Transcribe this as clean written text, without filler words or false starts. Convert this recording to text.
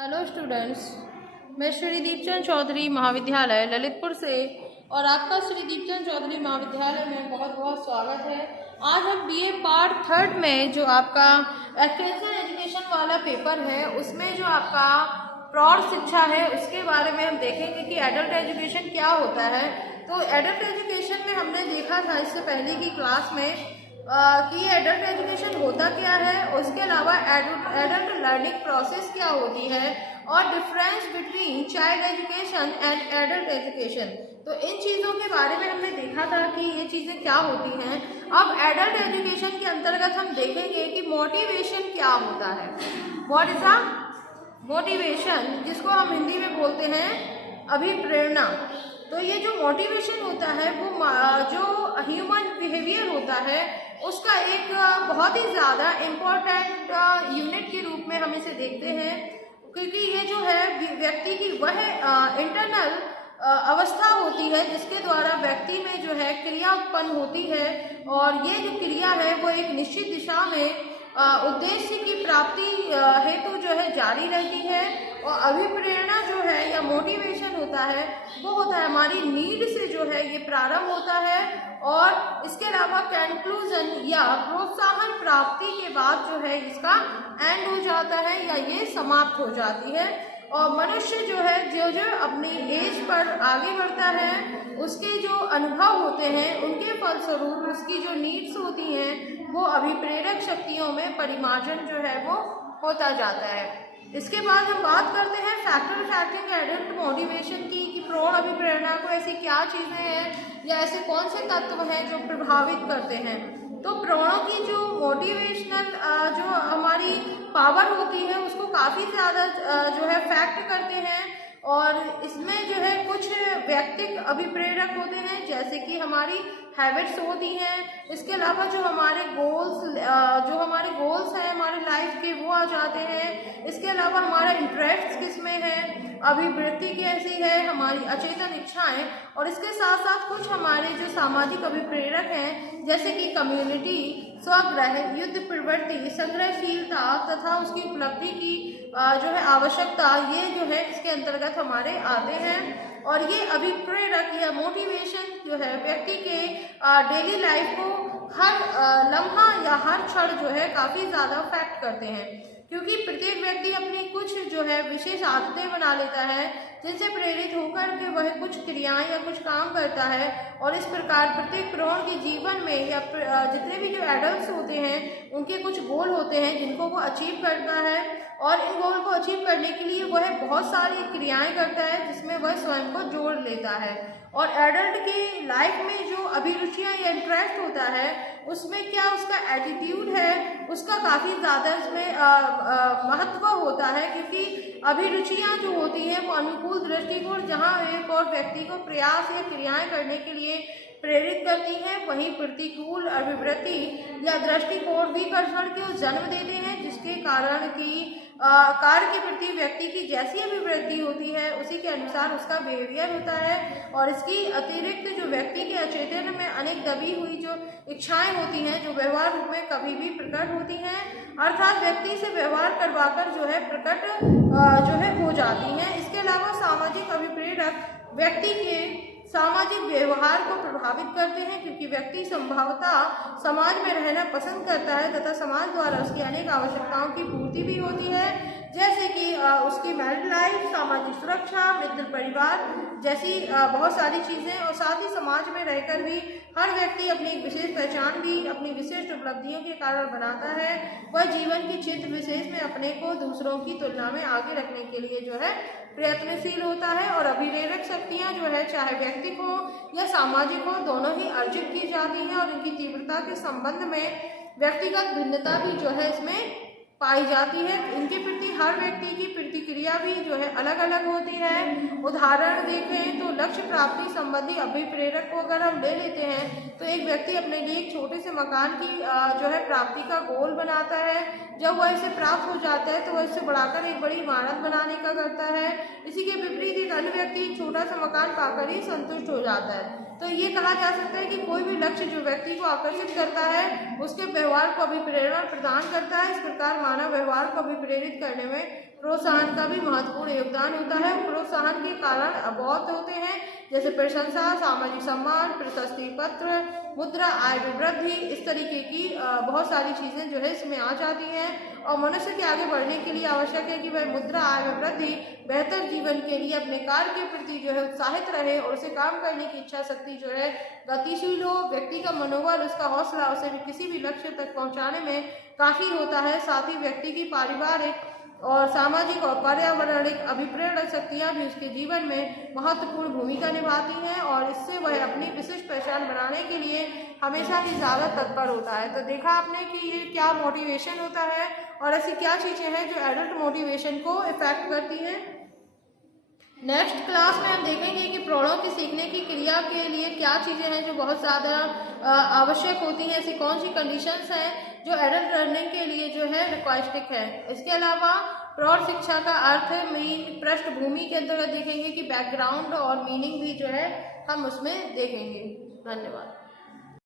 Hello students, मैं श्री दीपचंद चौधरी महाविद्यालय ललितपुर से और आपका श्री दीपचंद चौधरी महाविद्यालय में बहुत बहुत स्वागत है। आज हम बीए पार्ट थर्ड में जो आपका एक्सटेंशन एजुकेशन वाला पेपर है उसमें जो आपका प्रौढ़ शिक्षा है उसके बारे में हम देखेंगे कि एडल्ट एजुकेशन क्या होता है। तो एडल्ट एजुकेशन में हमने देखा था इससे पहले की क्लास में कि एडल्ट एजुकेशन होता क्या है, उसके अलावा एडल्ट लर्निंग प्रोसेस क्या होती है और difference between child education and adult education. तो इन चीज़ों के बारे में हमने देखा था कि ये चीज़ें क्या होती हैं। अब एडल्ट एजुकेशन के अंतर्गत हम देखेंगे कि मोटिवेशन क्या होता है। व्हाट इज अ मोटिवेशन, जिसको हम हिंदी में बोलते हैं अभिप्रेरणा। तो ये जो मोटिवेशन होता है वो जो ह्यूमन बिहेवियर होता है उसका एक बहुत ही ज़्यादा इम्पोर्टेंट यूनिट के रूप में हम इसे देखते हैं, क्योंकि ये जो है व्यक्ति की वह इंटरनल अवस्था होती है जिसके द्वारा व्यक्ति में जो है क्रिया उत्पन्न होती है और ये जो क्रिया है वो एक निश्चित दिशा में उद्देश्य की प्राप्ति हेतु जो है जारी रहती है। और अभिप्रेरणा जो है या मोटिवेशन होता है वो होता है हमारी नीड से जो है ये प्रारंभ होता है और इसके अलावा कंक्लूजन या प्रोत्साहन प्राप्ति के बाद जो है इसका एंड हो जाता है या ये समाप्त हो जाती है। और मनुष्य जो है जो अपनी एज पर आगे बढ़ता है उसके जो अनुभव होते हैं उनके फलस्वरूप उसकी जो नीड्स होती हैं वो अभिप्रेरक शक्तियों में परिमार्जन जो है वो होता जाता है। इसके बाद हम बात करते हैं फैक्टर अफेक्टिंग एडल्ट मोटिवेशन की कि प्रौढ़ अभिप्रेरणा को ऐसी क्या चीज़ें हैं या ऐसे कौन से तत्व हैं जो प्रभावित करते हैं। तो प्रौढ़ों की जो मोटिवेशनल जो हमारी पावर होती है उसको काफ़ी ज़्यादा जो है फैक्ट करते हैं और इसमें जो है कुछ व्यक्तिक अभिप्रेरक होते हैं जैसे कि हमारी हैबिट्स होती हैं। इसके अलावा जो हमारे गोल्स हैं हमारे लाइफ के वो आ जाते हैं। इसके अलावा हमारा इंटरेस्ट किस में है, अभिवृत्ति कैसी है, हमारी अचेतन इच्छाएं और इसके साथ साथ कुछ हमारे जो सामाजिक अभिप्रेरक हैं जैसे कि कम्युनिटी, स्वग्रह, युद्ध प्रवृत्ति, संग्रहशीलता तथा उसकी उपलब्धि की जो है आवश्यकता, ये जो है इसके अंतर्गत हमारे आते हैं। और ये अभिप्रेरक या मोटिवेशन जो है व्यक्ति के डेली लाइफ को हर लम्हा या हर क्षण जो है काफ़ी ज़्यादा अफेक्ट करते हैं, क्योंकि प्रत्येक व्यक्ति अपनी कुछ जो है विशेष आदतें बना लेता है जिनसे प्रेरित होकर के वह कुछ क्रियाएं या कुछ काम करता है। और इस प्रकार प्रत्येक प्रौढ़ के जीवन में या जितने भी जो एडल्ट्स होते हैं उनके कुछ गोल होते हैं जिनको वो अचीव करता है और इन गोल को अचीव करने के लिए वह बहुत सारी क्रियाएं करता है जिसमें वह स्वयं को जोड़ लेता है। और एडल्ट की लाइफ में जो अभिरुचियाँ या इंटरेस्ट होता है उसमें क्या उसका एटीट्यूड है उसका काफ़ी ज़्यादा इसमें महत्व होता है, क्योंकि अभिरुचियाँ जो होती हैं वो अनुकूल दृष्टिकोण जहाँ एक और व्यक्ति को प्रयास या क्रियाएं करने के लिए प्रेरित करती हैं, वहीं प्रतिकूल अभिवृत्ति या दृष्टिकोण भी विकर्षण को जन्म देते हैं, जिसके कारण कि कार्य के प्रति व्यक्ति की जैसी अभिवृत्ति होती है उसी के अनुसार उसका बिहेवियर होता है। और इसकी अतिरिक्त जो व्यक्ति के अचेतन में अनेक दबी हुई जो इच्छाएं होती हैं जो व्यवहार रूप में कभी भी प्रकट होती हैं, अर्थात व्यक्ति से व्यवहार करवाकर जो है प्रकट जो है हो जाती हैं। इसके अलावा सामाजिक अभिप्रेरक व्यक्ति के सामाजिक व्यवहार को प्रभावित करते हैं, क्योंकि व्यक्ति संभवतः समाज में रहना पसंद करता है तथा समाज द्वारा उसकी अनेक आवश्यकताओं की पूर्ति भी होती है, जैसे कि उसकी मैरिड लाइफ, सामाजिक सुरक्षा, मित्र परिवार जैसी बहुत सारी चीज़ें। और साथ ही समाज में रहकर भी हर व्यक्ति अपनी एक विशेष पहचान भी अपनी विशिष्ट उपलब्धियों के कारण बनाता है। वह जीवन के क्षेत्र विशेष में अपने को दूसरों की तुलना में आगे रखने के लिए जो है प्रयत्नशील होता है। और अभिप्रेरक शक्तियाँ जो है चाहे व्यक्ति हो या सामाजिक हो दोनों ही अर्जित की जाती हैं और इनकी तीव्रता के संबंध में व्यक्तिगत भिन्नता भी जो है इसमें पाई जाती है। इनके प्रति हर व्यक्ति की प्रतिक्रिया भी जो है अलग अलग होती है। उदाहरण देखें तो लक्ष्य प्राप्ति संबंधी अभिप्रेरक को अगर हम ले लेते हैं तो एक व्यक्ति अपने लिए एक छोटे से मकान की जो है प्राप्ति का गोल बनाता है। जब वह इसे प्राप्त हो जाता है तो वह इसे बढ़ाकर एक बड़ी इमारत बनाने का करता है। इसी के विपरीत एक अन्य व्यक्ति एक छोटा सा मकान पाकर ही संतुष्ट हो जाता है। तो ये कहा जा सकता है कि कोई भी लक्ष्य जो व्यक्ति को आकर्षित करता है उसके व्यवहार को अभिप्रेरणा प्रदान करता है। इस प्रकार मानव व्यवहार को अभिप्रेरित करने में प्रोत्साहन का भी महत्वपूर्ण योगदान होता है। प्रोत्साहन के कारण बहुत होते हैं, जैसे प्रशंसा, सामाजिक सम्मान, प्रशस्ति पत्र, मुद्रा, आय में वृद्धि, इस तरीके की बहुत सारी चीज़ें जो है इसमें आ जाती हैं। और मनुष्य के आगे बढ़ने के लिए आवश्यक है कि वह मुद्रा, आय में वृद्धि, बेहतर जीवन के लिए अपने कार्य के प्रति जो है उत्साहित रहे और उसे काम करने की इच्छा शक्ति जो है गतिशील हो। व्यक्ति का मनोबल, उसका हौसला उसे भी किसी भी लक्ष्य तक पहुंचाने में काफ़ी होता है। साथ ही व्यक्ति की पारिवारिक और सामाजिक और पर्यावरणिक अभिप्रेरक शक्तियाँ भी उसके जीवन में महत्वपूर्ण भूमिका निभाती हैं और इससे वह अपनी विशिष्ट पहचान बनाने के लिए हमेशा ही ज़्यादा तत्पर होता है। तो देखा आपने कि ये क्या मोटिवेशन होता है और ऐसी क्या चीज़ें हैं जो एडल्ट मोटिवेशन को इफेक्ट करती हैं। नेक्स्ट क्लास में हम देखेंगे कि प्रौढ़ों की सीखने की क्रिया के लिए क्या चीज़ें हैं जो बहुत ज़्यादा आवश्यक होती हैं, ऐसी कौन सी कंडीशंस हैं जो एडल्ट लर्निंग के लिए जो है रिक्वेस्टिक है। इसके अलावा प्रौढ़ शिक्षा का अर्थ मेन पृष्ठभूमि के अंतर्गत देखेंगे कि बैकग्राउंड और मीनिंग भी जो है हम उसमें देखेंगे। धन्यवाद।